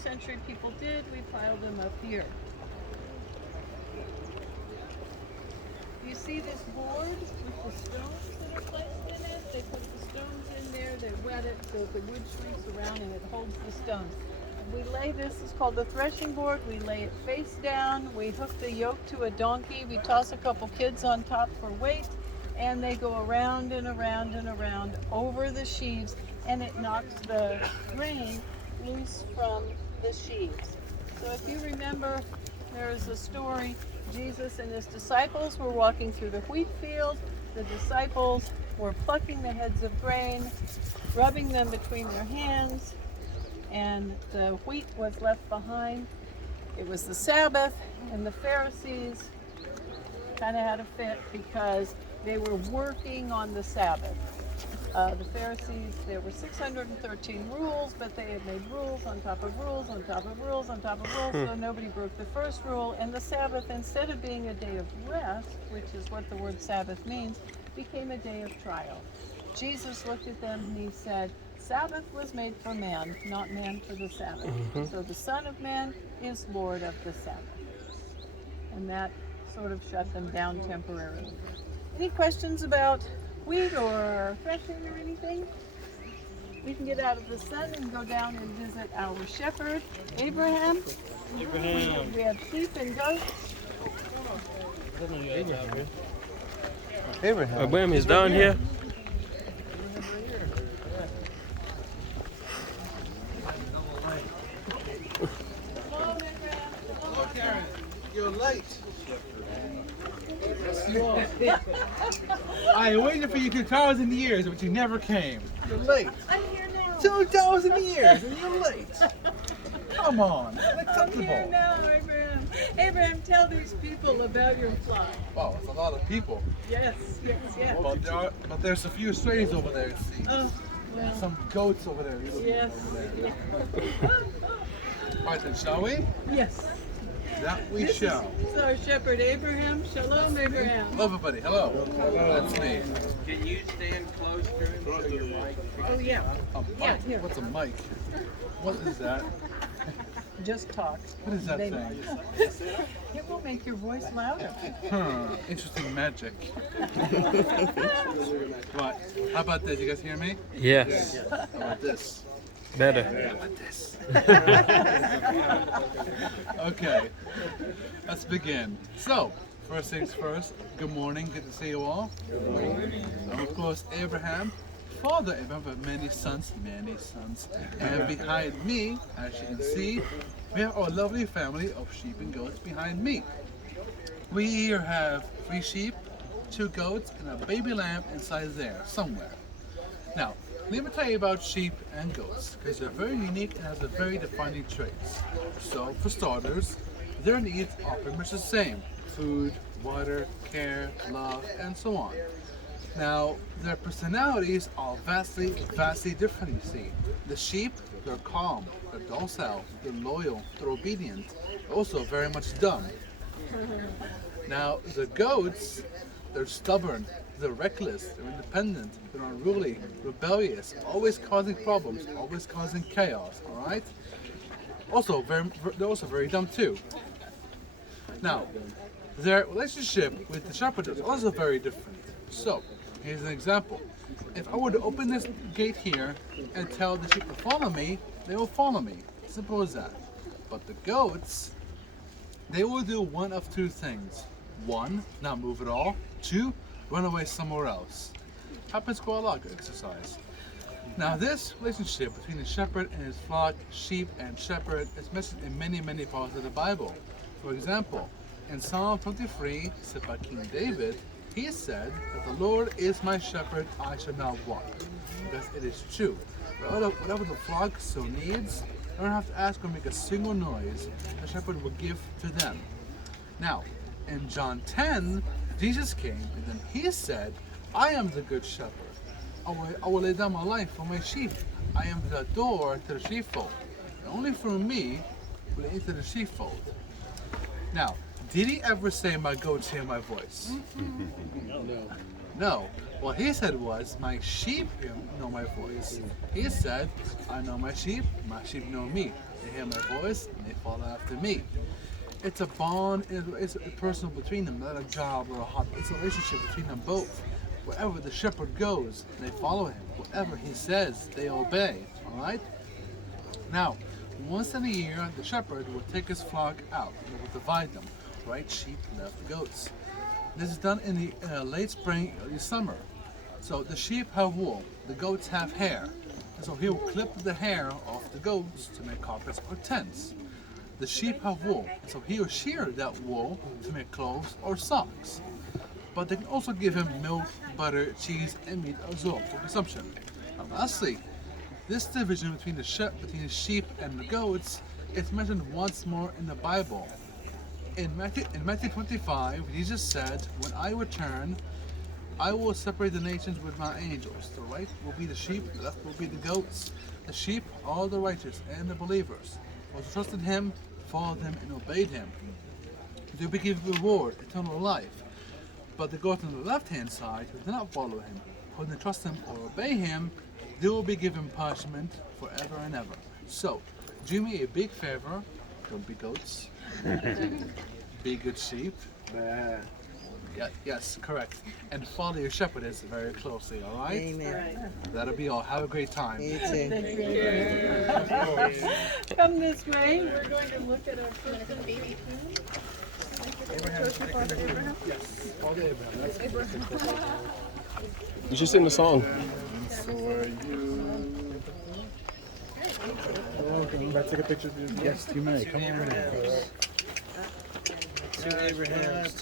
first century people did, we piled them up here. You see this board with the stones that are placed in it? They put the stones in there, they wet it so the wood shrinks around and it holds the stones. We lay this, it's called the threshing board, we lay it face down, we hook the yoke to a donkey, we toss a couple kids on top for weight, and they go around and around and around over the sheaves, and it knocks the grain loose from the sheaves. So if you remember, there is a story, Jesus and his disciples were walking through the wheat field. The disciples were plucking the heads of grain, rubbing them between their hands, and the wheat was left behind. It was the Sabbath, and the Pharisees kind of had a fit because they were working on the Sabbath. The Pharisees, there were 613 rules, but they had made rules on top of rules on top of rules on top of rules, so nobody broke the first rule. And the Sabbath, instead of being a day of rest, which is what the word Sabbath means, became a day of trial. Jesus looked at them and he said, Sabbath was made for man, not man for the Sabbath. So the Son of Man is Lord of the Sabbath. And that sort of shut them down temporarily. Any questions about wheat or threshing or anything? We can get out of the sun and go down and visit our shepherd, Abraham. We have sheep and goats. Abraham is down here. Hello, Karen. You're late. I waited for you 2,000 years, but you never came. You're late. I'm here now. 2,000 years, and you're late. Come on, I'm here unacceptable. now, Abraham. Abraham, tell these people about your flock. Wow, it's a lot of people. Yes, yes, yes. But there's a few strays over there, see. Oh, well, Some goats over there. yes. All right, then, shall we? Yes. That we This shall. is our shepherd, Abraham. Shalom, Abraham. Hello, everybody. Hello. That's me. Can you stand close to him so your mic? Oh, yeah. A mic? Yeah, here. What's a mic? What is that? Just talk. What is that They- thing? It will make your voice louder. Interesting magic. What? How about this? You guys hear me? Yes, How about this? better. How about this? Okay, let's begin. So, first things first, good morning, good to see you all. Good morning. Of course, Abraham, father Abraham, but many sons. And behind me, as you can see, we have our lovely family of sheep and goats behind me. We here have 3 sheep, 2 goats, and a baby lamb inside there, somewhere. Now, let me tell you about sheep and goats, because they're very unique and has a very defining traits. So, for starters, their needs are pretty much the same. Food, water, care, love, and so on. Now, their personalities are vastly different, you see. The sheep, they're calm, they're docile, they're loyal, they're obedient, also very much dumb. Now, the goats, they're stubborn, they're reckless, they're independent, they're unruly, rebellious, always causing problems, always causing chaos, alright? Also, they're also very dumb too. Now, their relationship with the shepherd is also very different. So, here's an example. If I were to open this gate here and tell the sheep to follow me, they will follow me. Simple as that. But the goats, they will do one of 2 things. 1, not move at all. 2, run away somewhere else. Happens quite a lot, good exercise. Now this relationship between the shepherd and his flock, sheep and shepherd, is mentioned in many parts of the Bible. For example, in Psalm 23, said by King David, he said that the Lord is my shepherd, I shall not want. Because it is true. Whatever the flock so needs, they don't have to ask or make a single noise. The shepherd will give to them. Now, in John 10, Jesus came and then he said, I am the good shepherd. I will lay down my life for my sheep. I am the door to the sheepfold. And only through me will they enter the sheepfold. Now, did he ever say my goats hear my voice? No. What he said was, my sheep know my voice. He said, I know my sheep know me. They hear my voice and they follow after me. It's a bond, it's a personal between them, not a job or a hobby. It's a relationship between them both. Wherever the shepherd goes, they follow him. Whatever he says, they obey. Alright? Now, once in a year, the shepherd will take his flock out and will divide them, right sheep, left goats. This is done in the late spring, early summer. So the sheep have wool, the goats have hair. And so he will clip the hair off the goats to make carpets or tents. The sheep have wool, so he will shear that wool to make clothes or socks. But they can also give him milk, butter, cheese, and meat as well for consumption. And lastly, this division between the sheep and the goats is mentioned once more in the Bible. In Matthew 25, Jesus said, "When I return, I will separate the nations with my angels. The right will be the sheep, the left will be the goats. The sheep are the righteous and the believers. Those who trusted him, followed him, and obeyed him. They will be given reward, eternal life. But the goats on the left-hand side, who do not follow him, who do not trust him or obey him, they will be given punishment forever and ever." So, do me a big favor, don't be goats. Be good sheep. Yeah, yes, correct. And follow your shepherdess very closely, alright? Amen. That'll be all. Have a great time. You too. Come this way. We're going to look at our first baby food. Yes, all the Abraham. You should sing the song. Yes, you may. Come on in. To Abraham.